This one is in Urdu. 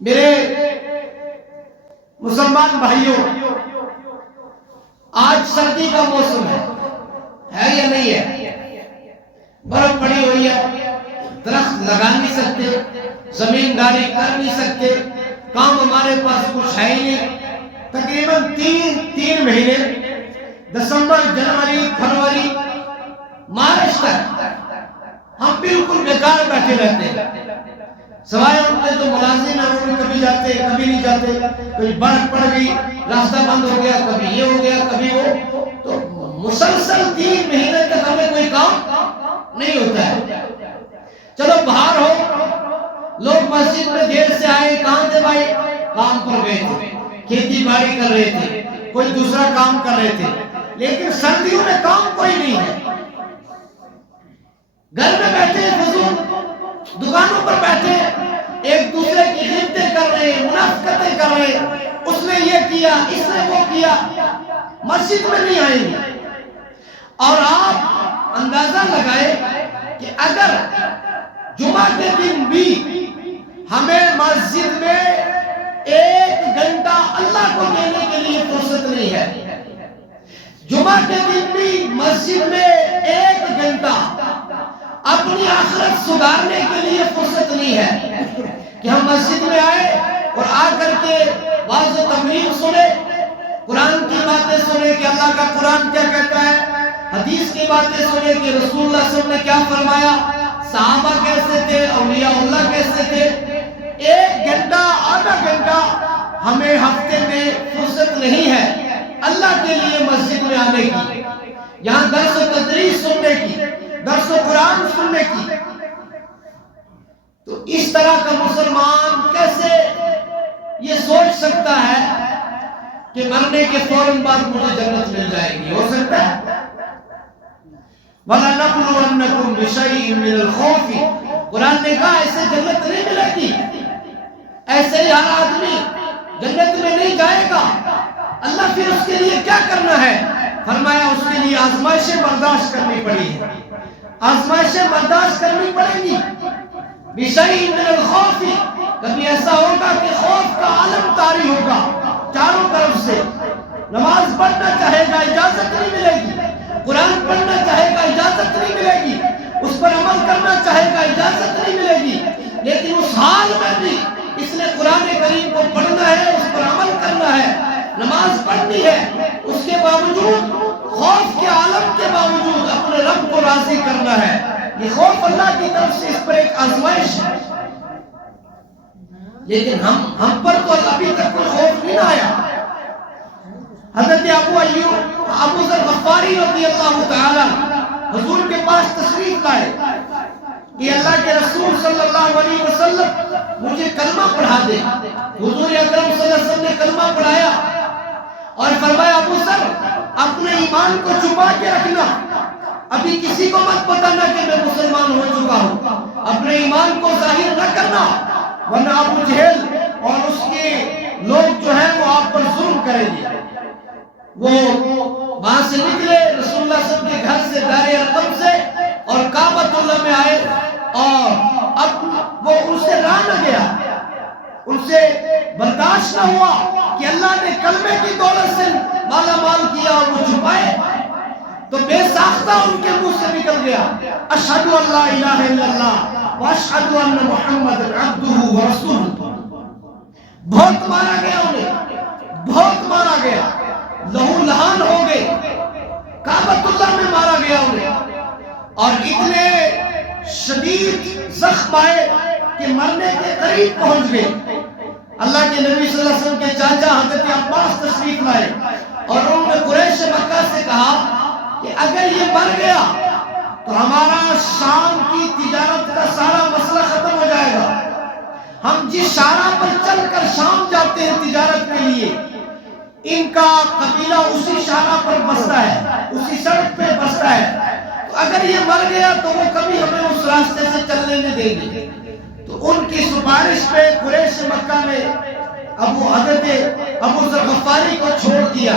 میرے مسلمان بھائیوں، آج سردی کا موسم ہے یا نہیں ہے؟ برف پڑی ہوئی ہے، درخت لگا نہیں سکتے، زمین داری کر نہیں سکتے، کام ہمارے پاس کچھ ہے ہی نہیں۔ تقریباً تین مہینے، دسمبر، جنوری، فروری، مارچ تک ہم بالکل بیکار بیٹھے رہتے ہیں، سوائے ان کے جو ملازم ہیں وہ کبھی جاتے کبھی نہیں جاتے، کوئی برف پڑ گئی راستہ بند ہو گیا، کبھی یہ ہو گیا کبھی وہ، تو مسلسل 3 مہینے تک ہمیں کوئی کام نہیں ہوتا ہے۔ چلو باہر ہو، لوگ مسجد میں دیر سے آئے، کہاں تھے بھائی؟ کام پر گئے تھے، کھیتی باڑی کر رہے تھے، کوئی دوسرا کام کر رہے تھے، لیکن سردیوں میں کام کوئی نہیں ہے، گھر میں بیٹھے فضول، دکانوں پر بیٹھے ایک دوسرے کی خدمتیں کر رہے ہیں، منافقتیں کر رہے ہیں، اس نے یہ کیا، اس نے وہ کیا، مسجد میں نہیں آئیں گے۔ اور آپ اندازہ لگائے کہ اگر جمعہ کے دن بھی ہمیں مسجد میں 1 گھنٹہ اللہ کو دینے کے لیے فرصت نہیں ہے، جمعہ کے دن بھی مسجد میں 1 گھنٹہ اپنی آخرت سدھارنے کے لیے فرصت نہیں ہے کہ ہم مسجد میں آئے اور آ کر کے واعظ و تبلیغ سنے، قرآن کی باتیں سنے کہ اللہ کا قرآن کیا کہتا ہے، حدیث کی باتیں سنے کہ رسول اللہ صلی اللہ علیہ وسلم نے کیا فرمایا، صحابہ کیسے تھے، اولیاء اللہ کیسے تھے۔ 1 گھنٹہ، آدھا گھنٹہ ہمیں ہفتے میں فرصت نہیں ہے اللہ کے لیے مسجد میں آنے کی، یہاں درس و تدریس سننے کی، درس و قرآن سننے کی۔ تو اس طرح کا مسلمان کیسے یہ سوچ سکتا ہے کہ مرنے کے فوراً بعد مجھے جنت مل جائے گی؟ ہو سکتا ہے؟ وَلَنَبْلُوَنَّكُمْ بِشَيْءٍ مِّنَ الْخَوْفِ، قرآن نے کہا ایسے جنت نہیں ملے گی، ایسے ہی ہر آدمی جنت میں نہیں جائے گا۔ اللہ پھر اس کے لیے کیا کرنا ہے؟ فرمایا اس کے لیے آزمائشیں برداشت کرنی پڑی ہے، آزمائشیں برداشت کرنی پڑے گی۔ بِشَيْءٍ مِّنَ الْخَوْفِ، کبھی ایسا ہوگا کہ خوف کا عالم طاری ہوگا چاروں طرف سے، نماز پڑھنا چاہے گا اجازت نہیں ملے گی، قرآن پڑھنا چاہے گا اجازت نہیں ملے گی، اس پر عمل کرنا چاہے گا اجازت نہیں ملے گی، لیکن اس حال میں بھی اس نے قرآن کریم کو پڑھنا ہے، اس پر عمل کرنا ہے، نماز پڑھنی ہے، اس کے باوجود خوف کے عالم کے باوجود اپنے رب کو راضی کرنا ہے۔ یہ خوف اللہ کی طرف سے اس پر ایک آزمائش ہے، لیکن ہم پر تو ابھی تک کوئی خوف نہیں آیا۔ حضرت ابو ذر غفاری رضی اللہ تعالی حضور کے پاس تشریف لائے کہ اللہ کے رسول صلی اللہ علیہ وسلم مجھے کلمہ پڑھا دے۔ حضور اکرم صلی اللہ علیہ وسلم نے کلمہ پڑھایا اور فرمایا ابو ذر اپنے ایمان کو چھپا کے رکھنا، ابھی کسی کو مت بتانا کہ میں مسلمان ہو چکا ہوں، اپنے ایمان کو ظاہر نہ کرنا، ورنہ ابو جہل اور اس کے لوگ جو ہیں وہ آپ پر ظلم کریں گے۔ وہ وہاں سے نکلے رسول اللہ صلی اللہ علیہ وسلم کے گھر سے، دار ارقم سے، اور کعبۃ اللہ میں آئے، اور اب وہ ان سے رہ نہ گیا، ان سے برداشت نہ ہوا کہ اللہ نے کلمے کی دولت سے مالا مال کیا اور وہ چھپائے، تو بے ساختہ ان کے منہ سے نکل گیا اشہد ان لا الہ الا اللہ واشہد ان محمد عبدہ ورسولہ۔ بہت مارا گیا انہیں، بہت مارا گیا، لہو لہان ہو گئے، کعبۃ اللہ میں مارا گیا انہیں، اور اتنے شدید زخم آئے کہ مرنے کے قریب پہنچ گئے۔ اللہ کے نبی صلی اللہ علیہ وسلم کے چاچا حضرت عباس تشریف لائے اور انہوں نے قریش مکہ سے کہا کہ اگر یہ مر گیا تو ہمارا شام کی تجارت کا سارا مسئلہ ختم ہو جائے گا، ہم جس شاہراہ پر چل کر شام جاتے ہیں تجارت کے لیے، ان کا قبیلہ اسی شاہراہ پر بستا ہے، اسی سڑک پہ بستا ہے، تو اگر یہ مر گیا تو وہ کبھی ہمیں اس راستے سے چلنے نہیں دیں گے۔ تو ان کی سفارش پہ قریش مکہ میں حضرت ابو ذر غفاری کو چھوڑ دیا۔